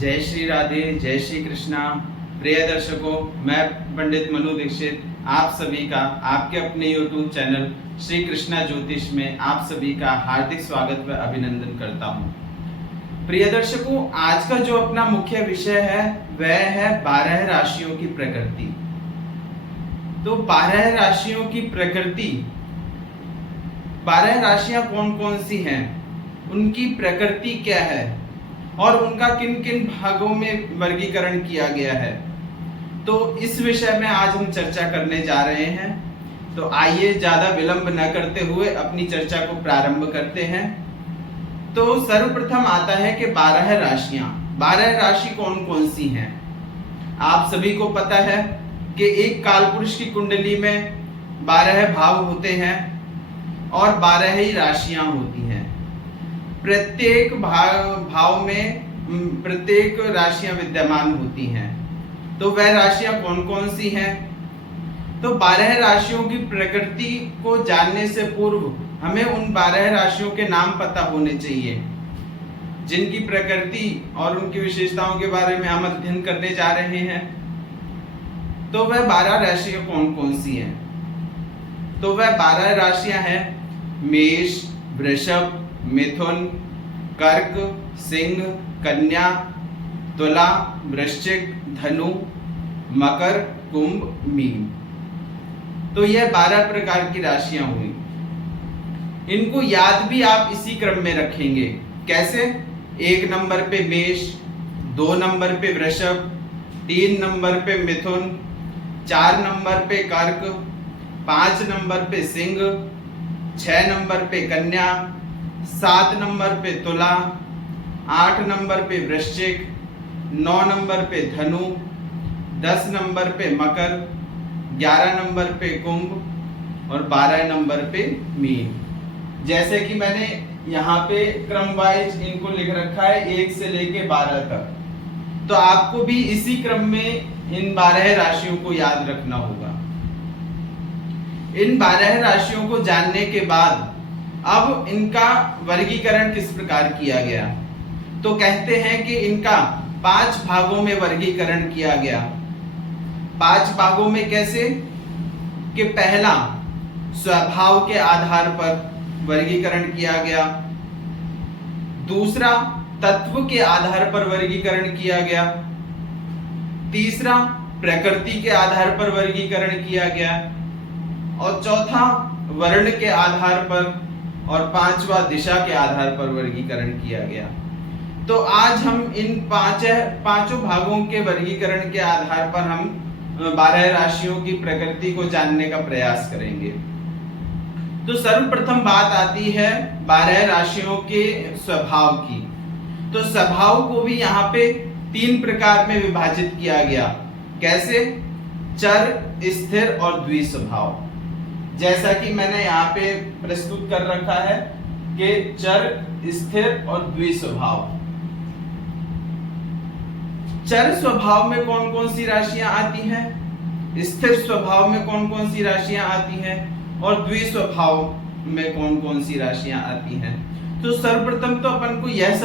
जय श्री राधे, जय श्री कृष्णा। प्रिय दर्शकों, मैं पंडित मनु दीक्षित आप सभी का आपके अपने YouTube चैनल श्री कृष्णा ज्योतिष में आप सभी का हार्दिक स्वागत व अभिनंदन करता हूँ। प्रिय दर्शकों, आज का जो अपना मुख्य विषय है वह है 12 राशियों की प्रकृति। तो 12 राशियों की प्रकृति, 12 राशियां कौन कौन सी हैं, उनकी प्रकृति क्या है और उनका किन किन भागों में वर्गीकरण किया गया है, तो इस विषय में आज हम चर्चा करने जा रहे हैं। तो आइए ज्यादा विलंब न करते हुए अपनी चर्चा को प्रारंभ करते हैं। तो सर्वप्रथम आता है कि 12 राशियां, 12 राशि कौन कौन सी हैं। आप सभी को पता है कि एक कालपुरुष की कुंडली में 12 भाव होते हैं और 12 ही राशियां होती हैं। प्रत्येक भाव में प्रत्येक राशियां विद्यमान होती हैं। तो वह राशियां कौन कौन सी हैं? तो 12 राशियों की प्रकृति को जानने से पूर्व हमें उन 12 राशियों के नाम पता होने चाहिए जिनकी प्रकृति और उनकी विशेषताओं के बारे में हम अध्ययन करने जा रहे हैं। तो वह 12 राशियां कौन कौन सी हैं? तो वह 12 राशियां हैं मेष, वृषभ, मिथुन, कर्क, सिंह, कन्या, तुला, वृश्चिक, धनु, मकर, कुंभ, मीन। तो यह 12 प्रकार की राशियां हुई। इनको याद भी आप इसी क्रम में रखेंगे। कैसे? 1 नंबर पे मेष, 2 नंबर पे वृषभ, 3 नंबर पे मिथुन, 4 नंबर पे कर्क, 5 नंबर पे सिंह, 6 नंबर पे कन्या, 7 नंबर पे तुला, 8 नंबर पे वृश्चिक, 9 नंबर पे धनु, 10 नंबर पे मकर, 11 नंबर पे कुंभ और 12 नंबर पे मीन। जैसे कि मैंने यहाँ पे क्रम वाइज इनको लिख रखा है 1 से लेके 12 तक। तो आपको भी इसी क्रम में इन 12 राशियों को याद रखना होगा। इन 12 राशियों को जानने के बाद अब इनका वर्गीकरण किस प्रकार किया गया? तो कहते हैं कि इनका 5 भागों में वर्गीकरण किया गया। 5 भागों में कैसे? कि पहला स्वभाव के आधार पर वर्गीकरण किया गया, दूसरा तत्व के आधार पर वर्गीकरण किया गया, तीसरा प्रकृति के आधार पर वर्गीकरण किया गया और चौथा वर्ण के आधार पर और 5वां दिशा के आधार पर वर्गीकरण किया गया। तो आज हम इन पांचों भागों के वर्गीकरण के आधार पर हम 12 राशियों की प्रकृति को जानने का प्रयास करेंगे। तो सर्वप्रथम बात आती है 12 राशियों के स्वभाव की। तो स्वभाव को भी यहाँ पे 3 प्रकार में विभाजित किया गया। कैसे? चर, स्थिर और द्विस्वभाव। जैसा कि मैंने यहाँ पे प्रस्तुत कर रखा है कि चर, स्थिर और द्विस्वभाव। चर स्वभाव में कौन कौन सी राशियां आती हैं, स्थिर स्वभाव में कौन कौन सी राशियां आती हैं और द्विस्वभाव में कौन कौन सी राशियां आती हैं। तो सर्वप्रथम तो अपन को यह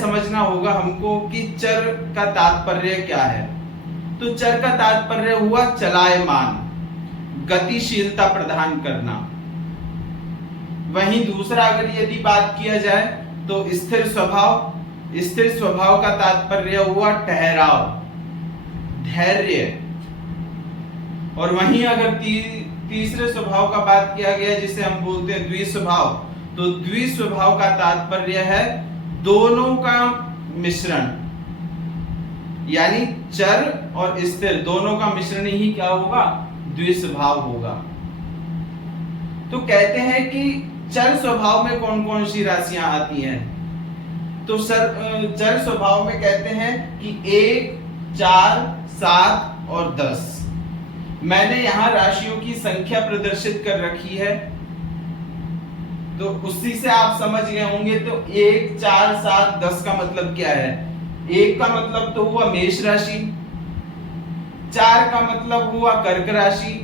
समझना होगा हमको कि चर का तात्पर्य क्या है। तो चर का तात्पर्य हुआ चलायमान, गतिशीलता प्रदान करना। वहीं दूसरा अगर यदि बात किया जाए तो स्थिर स्वभाव का तात्पर्य हुआ ठहराव, धैर्य। और वहीं अगर तीसरे स्वभाव का बात किया गया जिसे हम बोलते हैं द्विस्वभाव, तो द्विस्वभाव का तात्पर्य है दोनों का मिश्रण, यानी चर और स्थिर दोनों का मिश्रण ही क्या होगा? द्विस्वभाव होगा। तो कहते हैं कि चर स्वभाव में कौन कौन सी राशियां आती हैं। तो चर स्वभाव में कहते हैं कि 1, 4, 7 और 10। मैंने यहाँ राशियों की संख्या प्रदर्शित कर रखी है, तो उसी से आप समझ गए होंगे। तो 1, 4, 7, 10 का मतलब क्या है? 1 का मतलब तो हुआ मेष राशि, 4 का मतलब हुआ कर्क राशि,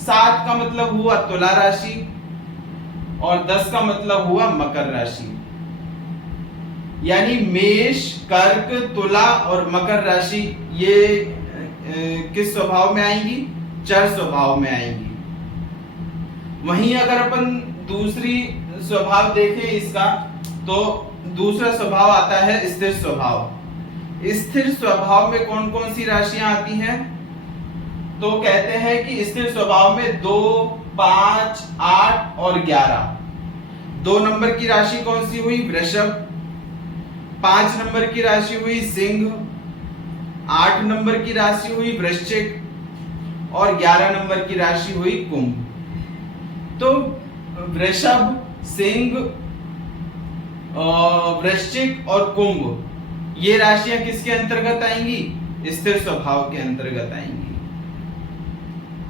7 का मतलब हुआ तुला राशि और 10 का मतलब हुआ मकर राशि। यानी मेष, कर्क, तुला और मकर राशि ये किस स्वभाव में आएंगी? चर स्वभाव में आएंगी। वहीं अगर अपन दूसरी स्वभाव देखें इसका, तो दूसरा स्वभाव आता है स्थिर स्वभाव। स्थिर स्वभाव में कौन कौन सी राशियां आती हैं? तो कहते हैं कि स्थिर स्वभाव में 2, 5, 8 और 11। 2 नंबर की राशि कौन सी हुई? वृषभ। 5 नंबर की राशि हुई सिंह। 8 नंबर की राशि हुई वृश्चिक और 11 नंबर की राशि हुई कुंभ। तो वृषभ, सिंह, वृश्चिक और कुंभ ये राशियां किसके अंतर्गत आएंगी? स्थिर स्वभाव के अंतर्गत आएंगी।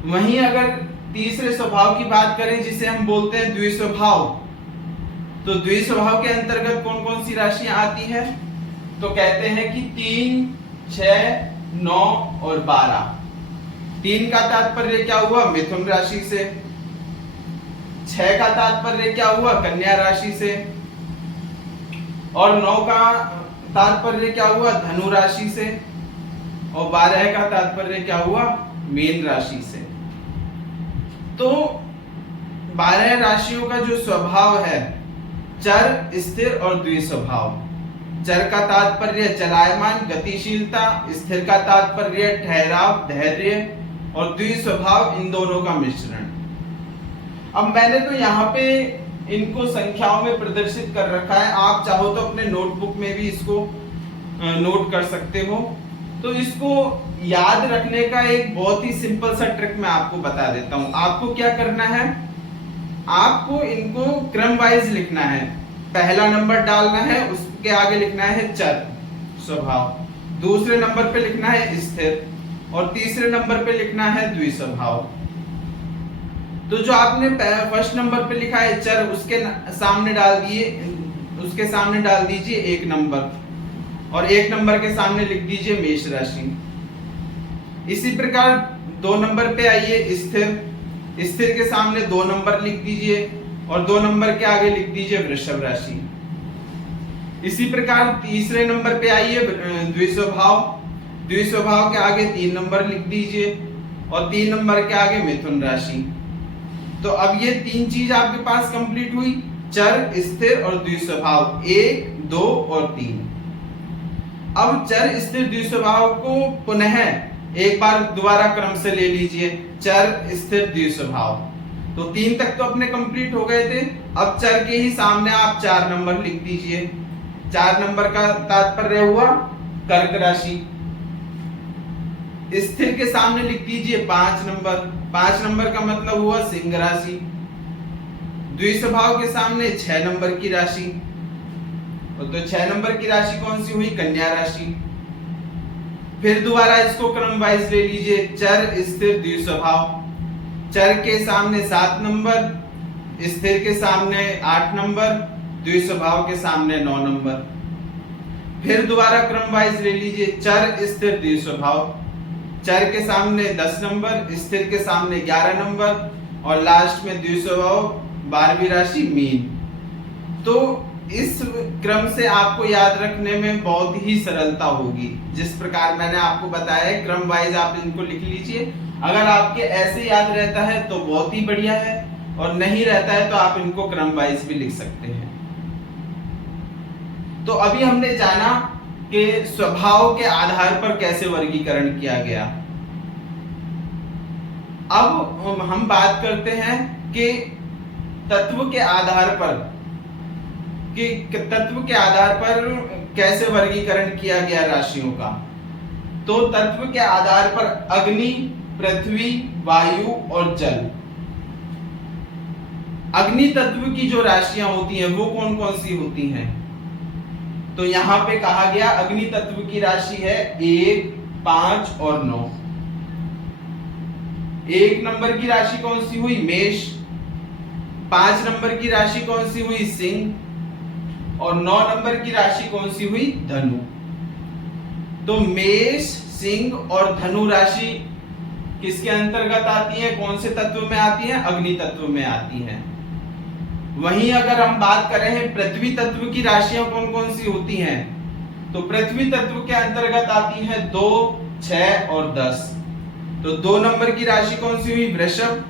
वहीं अगर तीसरे स्वभाव की बात करें जिसे हम बोलते हैं द्विस्वभाव, तो द्विस्वभाव के अंतर्गत कौन कौन सी राशियां आती है? तो कहते हैं कि 3, 6, 9 और 12। 3 का तात्पर्य क्या हुआ? मिथुन राशि से। 6 का तात्पर्य क्या हुआ? कन्या राशि से। और 9 का तात्पर्य क्या हुआ? धनु राशि से। और 12 का तात्पर्य क्या हुआ? मीन राशि से। तो 12 राशियों का जो स्वभाव है, चर, स्थिर और द्विस्वभाव। चर का तात्पर्य चलायमान, गतिशीलता, स्थिर का तात्पर्य ठहराव, धैर्य और द्विस्वभाव, इन दोनों का मिश्रण। अब मैंने तो यहाँ पे इनको संख्याओं में प्रदर्शित कर रखा है, आप चाहो तो अपने नोटबुक में भी इसको नोट कर सकते हो। तो इसको याद रखने का एक बहुत ही सिंपल सा ट्रिक मैं आपको बता देता हूं। आपको क्या करना है? आपको इनको क्रम वाइज लिखना है। पहला नंबर डालना है, उसके आगे लिखना है चर स्वभाव, दूसरे नंबर पे लिखना है स्थिर और तीसरे नंबर पे लिखना है द्विस्वभाव। तो जो आपने फर्स्ट नंबर पे लिखा है चर, उसके सामने डाल दीजिए 1 नंबर और 1 नंबर के सामने लिख दीजिए मेष राशि। इसी प्रकार 2 नंबर पे आइए स्थिर, स्थिर के सामने 2 नंबर लिख दीजिए और 2 नंबर के आगे लिख दीजिए वृषभ राशि। इसी प्रकार तीसरे नंबर पे आइए द्विस्वभाव, द्विस्वभाव के आगे 3 नंबर लिख दीजिए और 3 नंबर के आगे मिथुन राशि। तो अब ये 3 चीज आपके पास कंप्लीट हुई, चर, स्थिर और द्विस्वभाव, 1, 2 और 3। अब चर, स्थिर, द्विस्वभाव को पुनः एक बार दोबारा क्रम से ले लीजिए, चर, स्थिर, द्विस्वभाव। तो 3 तक तो अपने कंप्लीट हो गए थे। अब चर के ही सामने आप 4 नंबर लिख दीजिए। 4 नंबर का तात्पर्य हुआ कर्क राशि। स्थिर के सामने लिख दीजिए 5 नंबर, 5 नंबर का मतलब हुआ सिंह राशि। द्विस्वभाव के सामने 6 नंबर की राशि, तो 6 नंबर की राशि कौन सी हुई? कन्या राशि। फिर दोबारा इसको क्रम वाइज ले लीजिए, चर, स्थिर, द्विस्वभाव। चर के सामने 7 नंबर, स्थिर के सामने 8 नंबर, द्विस्वभाव के सामने 9 नंबर। फिर दोबारा क्रम वाइज ले लीजिए, चर, स्थिर, द्विस्वभाव। चर के सामने 10 नंबर, स्थिर के सामने 11 नंबर और लास्ट में द्विस्वभाव 12वीं राशि मीन। तो इस क्रम से आपको याद रखने में बहुत ही सरलता होगी। जिस प्रकार मैंने आपको बताया है, क्रम वाइज आप इनको लिख लीजिए। अगर आपके ऐसे याद रहता है तो बहुत ही बढ़िया है, और नहीं रहता है तो आप इनको क्रम वाइज भी लिख सकते हैं। तो अभी हमने जाना कि स्वभाव के आधार पर कैसे वर्गीकरण किया गया। अब हम बात करते हैं कि तत्व के आधार पर कैसे वर्गीकरण किया गया राशियों का। तो तत्व के आधार पर अग्नि, पृथ्वी, वायु और जल। अग्नि तत्व की जो राशियां होती हैं वो कौन कौन सी होती हैं? तो यहां पे कहा गया अग्नि तत्व की राशि है 1, 5 और 9। 1 नंबर की राशि कौन सी हुई? मेष। 5 नंबर की राशि कौन सी हुई? सिंह। और 9 नंबर की राशि कौन सी हुई? धनु। तो मेष, सिंह और धनु राशि किसके अंतर्गत आती है? कौन से तत्व में आती है? अग्नि तत्व में आती है। वहीं अगर हम बात करें पृथ्वी तत्व की राशियां कौन कौन सी होती हैं, तो पृथ्वी तत्व के अंतर्गत आती है 2, 6 और 10। तो 2 नंबर की राशि कौन सी हुई? वृषभ।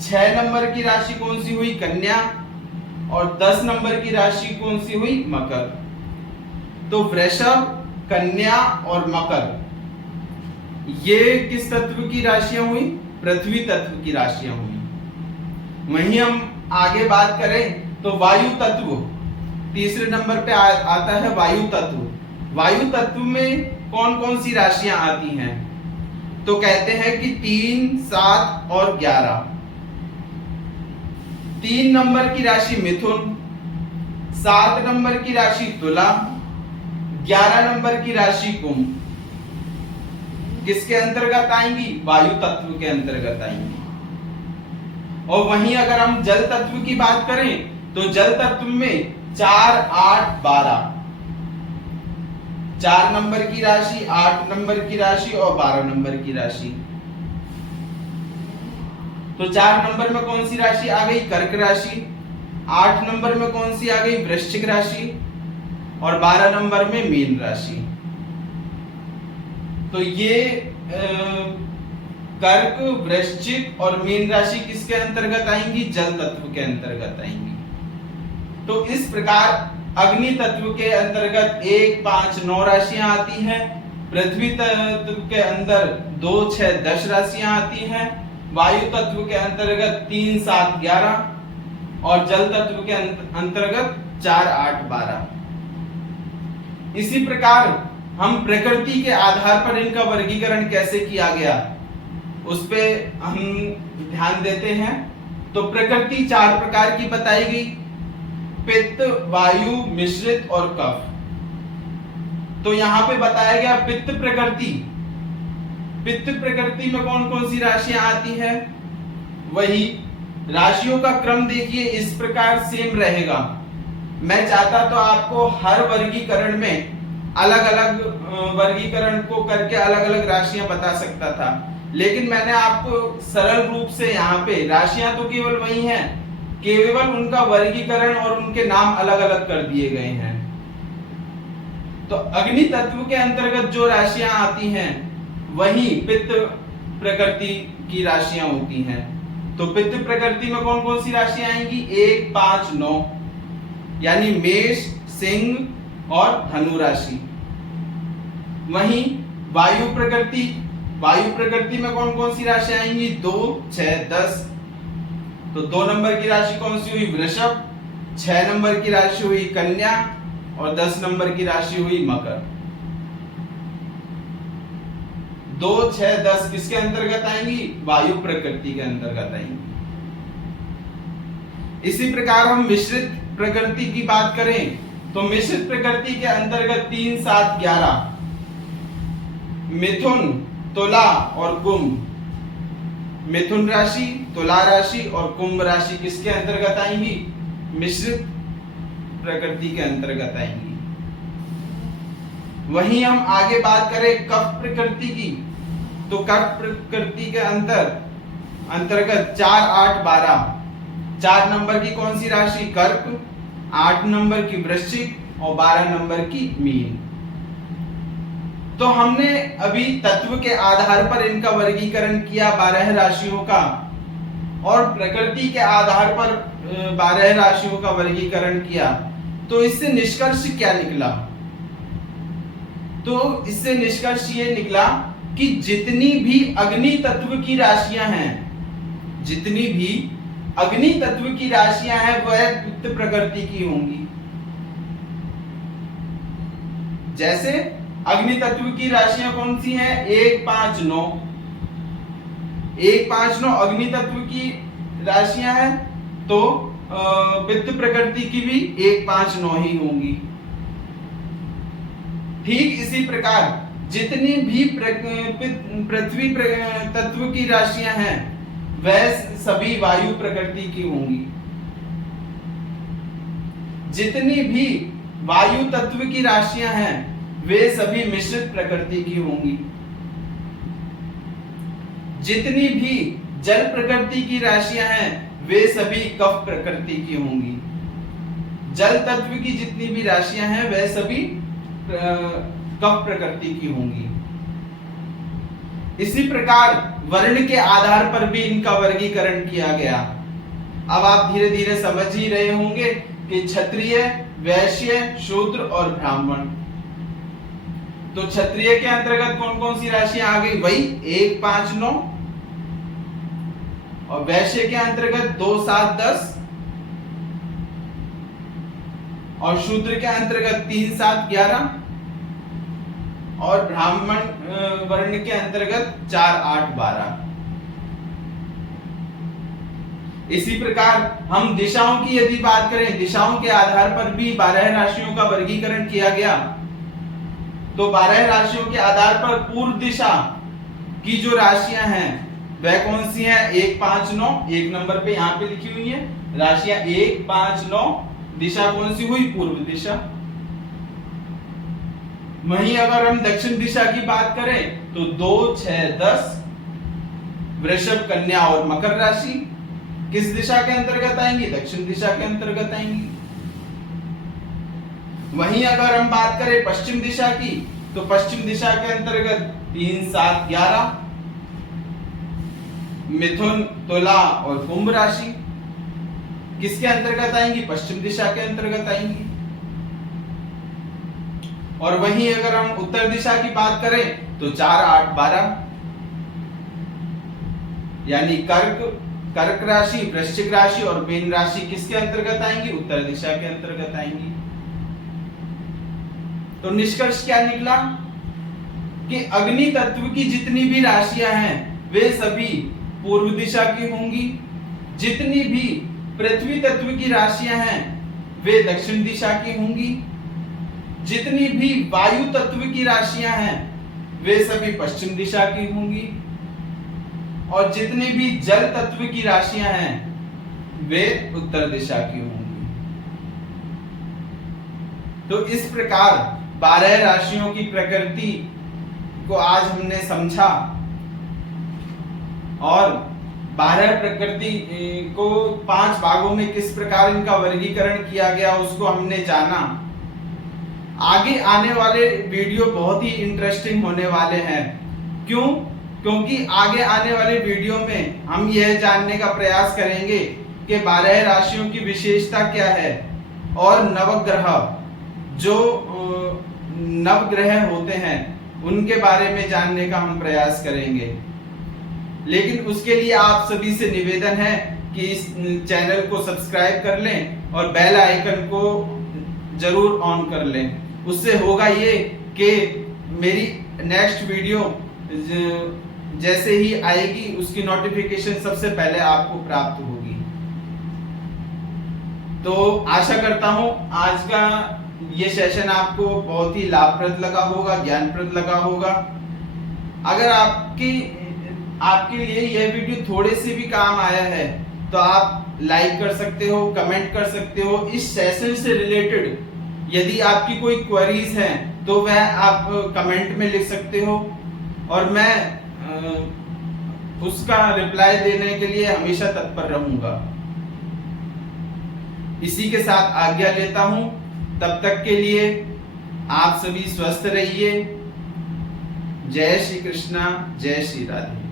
6 नंबर की राशि कौन सी हुई? कन्या। और 10 नंबर की राशि कौन सी हुई? मकर। तो वृषभ, कन्या और मकर, ये किस तत्व की राशियां हुई? पृथ्वी तत्व की राशियां हुई। वहीं हम आगे बात करें तो वायु तत्व तीसरे नंबर पे आता है। वायु तत्व, वायु तत्व में कौन कौन सी राशियां आती हैं? तो कहते हैं कि 3, 7 और 11। 3 नंबर की राशि मिथुन, 7 नंबर की राशि तुला, 11 नंबर की राशि कुंभ। किसके अंतर्गत आएंगी? वायु तत्व के अंतर्गत आएंगी। और वहीं अगर हम जल तत्व की बात करें तो जल तत्व में 4, 8, 12, 4 नंबर की राशि, 8 नंबर की राशि और 12 नंबर की राशि। तो 4 नंबर में कौन सी राशि आ गई? कर्क राशि। 8 नंबर में कौन सी आ गई? वृश्चिक राशि। और 12 नंबर में मीन राशि। तो ये कर्क, वृश्चिक और मीन राशि किसके अंतर्गत आएंगी? जल तत्व के अंतर्गत आएंगी। तो इस प्रकार अग्नि तत्व के अंतर्गत 1, 5, 9 राशियां आती हैं। पृथ्वी तत्व के अंदर 2, 6, 10 राशियां आती हैं। वायु तत्व के अंतर्गत 3, 7, 11 और जल तत्व के अंतर्गत 4, 8, 12। इसी प्रकार हम प्रकृति के आधार पर इनका वर्गीकरण कैसे किया गया उस पे हम ध्यान देते हैं। तो प्रकृति 4 प्रकार की बताई गई: पित्त, वायु, मिश्रित और कफ। तो यहां पे बताया गया पित्त प्रकृति। पित्त प्रकृति में कौन कौन सी राशियां आती है? वही राशियों का क्रम देखिए इस प्रकार सेम रहेगा। मैं चाहता तो आपको हर वर्गीकरण में अलग अलग वर्गीकरण को करके अलग अलग राशियां बता सकता था, लेकिन मैंने आपको सरल रूप से यहाँ पे राशियां तो केवल वही हैं, केवल उनका वर्गीकरण और उनके नाम अलग अलग कर दिए गए हैं। तो अग्नि तत्व के अंतर्गत जो राशियां आती हैं वही पित्त प्रकृति की राशियां होती हैं। तो पित्त प्रकृति में कौन कौन सी राशियां आएंगी? 1, 5, 9, यानी मेष, सिंह और धनु राशि। वहीं वायु प्रकृति में कौन कौन सी राशियां आएंगी? 2, 6, 10। तो 2 नंबर की राशि कौन सी हुई? वृषभ। 6 नंबर की राशि हुई कन्या और 10 नंबर की राशि हुई मकर। 2, 6, 10 किसके अंतर्गत आएंगी? वायु प्रकृति के अंतर्गत आएंगी। इसी प्रकार हम मिश्रित प्रकृति की बात करें तो मिश्रित प्रकृति के अंतर्गत 3, 7, 11 मिथुन, तुला और कुंभ। मिथुन राशि, तुला राशि और कुंभ राशि किसके अंतर्गत आएंगी? मिश्रित प्रकृति के अंतर्गत आएंगी। वहीं हम आगे बात करें कफ प्रकृति की तो कफ प्रकृति के अंतर्गत 4, 8, 12। 4 नंबर की कौन सी राशि? कर्क। 8 नंबर की वृश्चिक और 12 नंबर की मीन। तो हमने अभी तत्व के आधार पर इनका वर्गीकरण किया 12 राशियों का, और प्रकृति के आधार पर 12 राशियों का वर्गीकरण किया। तो इससे निष्कर्ष क्या निकला? तो इससे निष्कर्ष ये निकला कि जितनी भी अग्नि तत्व की राशियां हैं, जितनी भी अग्नि तत्व की राशियां हैं वह पित्त प्रकृति की होंगी। जैसे अग्नि तत्व की राशियां कौन सी हैं? 1, 5, 9। 1, 5, 9 अग्नि तत्व की राशियां हैं, तो पित्त प्रकृति की भी 1, 5, 9 ही होंगी। ठीक इसी प्रकार जितनी भी पृथ्वी तत्व की राशियां हैं वह सभी वायु प्रकृति की होंगी। जितनी भी वायु तत्व की राशियां हैं वे सभी मिश्रित प्रकृति की होंगी। जितनी भी जल प्रकृति की राशियां हैं वे सभी कफ प्रकृति की होंगी। जल तत्व की जितनी भी राशियां हैं वह सभी कफ प्रकृति की होंगी। इसी प्रकार वर्ण के आधार पर भी इनका वर्गीकरण किया गया। अब आप धीरे धीरे समझ ही रहे होंगे कि क्षत्रिय, वैश्य, शूद्र और ब्राह्मण। तो क्षत्रिय के अंतर्गत कौन कौन सी राशियां आ गई? वही 1, 5, 9। और वैश्य के अंतर्गत 2, 7, 10। और शूद्र के अंतर्गत 3, 7, 11। और ब्राह्मण वर्ण के अंतर्गत 4, 8, 12। इसी प्रकार हम दिशाओं की यदि बात करें, दिशाओं के आधार पर भी 12 राशियों का वर्गीकरण किया गया। तो 12 राशियों के आधार पर पूर्व दिशा की जो राशियां हैं वह कौन सी हैं? 1, 5, 9। 1 नंबर पे यहाँ पे लिखी हुई है राशियां 1, 5, 9। दिशा कौन सी हुई? पूर्व दिशा। वहीं अगर हम दक्षिण दिशा की बात करें तो 2, 6, 10 वृषभ, कन्या और मकर राशि किस दिशा के अंतर्गत आएंगी? दक्षिण दिशा के अंतर्गत आएंगी। वहीं अगर हम बात करें पश्चिम दिशा की तो पश्चिम दिशा के अंतर्गत 3, 7, 11 मिथुन, तुला और कुंभ राशि किसके अंतर्गत आएंगी? पश्चिम दिशा के अंतर्गत आएंगी। और वहीं अगर हम उत्तर दिशा की बात करें तो 4, 8, 12 यानी कर्क राशि, वृश्चिक राशि और मीन राशि किसके अंतर्गत आएंगी? उत्तर दिशा के अंतर्गत आएंगी। तो निष्कर्ष क्या निकला कि अग्नि तत्व की जितनी भी राशियां हैं वे सभी पूर्व दिशा की होंगी। जितनी भी पृथ्वी तत्व की राशियां हैं वे दक्षिण दिशा की होंगी। जितनी भी वायु तत्व की राशियां हैं वे सभी पश्चिम दिशा की होंगी। और जितनी भी जल तत्व की राशियां हैं वे उत्तर दिशा की होंगी। तो इस प्रकार 12 राशियों की प्रकृति को आज हमने समझा और 12 प्रकृति को 5 भागों में किस प्रकार इनका वर्गीकरण किया गया उसको हमने जाना। आगे आने वाले वीडियो बहुत ही इंटरेस्टिंग होने वाले हैं। क्यों? क्योंकि आगे आने वाले वीडियो में हम यह जानने का प्रयास करेंगे कि 12 राशियों की विशेषता क्या है और नवग्रह जो नवग्रह होते हैं उनके बारे में जानने का हम प्रयास करेंगे। लेकिन उसके लिए आप सभी से निवेदन है कि इस चैनल को सब्सक्राइब कर लें और बेल आइकन को जरूर ऑन कर लें। उससे होगा ये कि मेरी नेक्स्ट वीडियो जैसे ही आएगी उसकी नोटिफिकेशन सबसे पहले आपको प्राप्त होगी। तो आशा करता हूं आज का ये सेशन आपको बहुत ही लाभप्रद लगा होगा, ज्ञानप्रद लगा होगा। अगर आपके लिए यह वीडियो थोड़े से भी काम आया है तो आप लाइक कर सकते हो, कमेंट कर सकते हो। इस सेशन से रिलेटेड यदि आपकी कोई क्वेरीज हैं तो वह आप कमेंट में लिख सकते हो और मैं उसका रिप्लाई देने के लिए हमेशा तत्पर रहूंगा। इसी के साथ आज्ञा लेता हूं। तब तक के लिए आप सभी स्वस्थ रहिए। जय श्री कृष्णा, जय श्री राधे।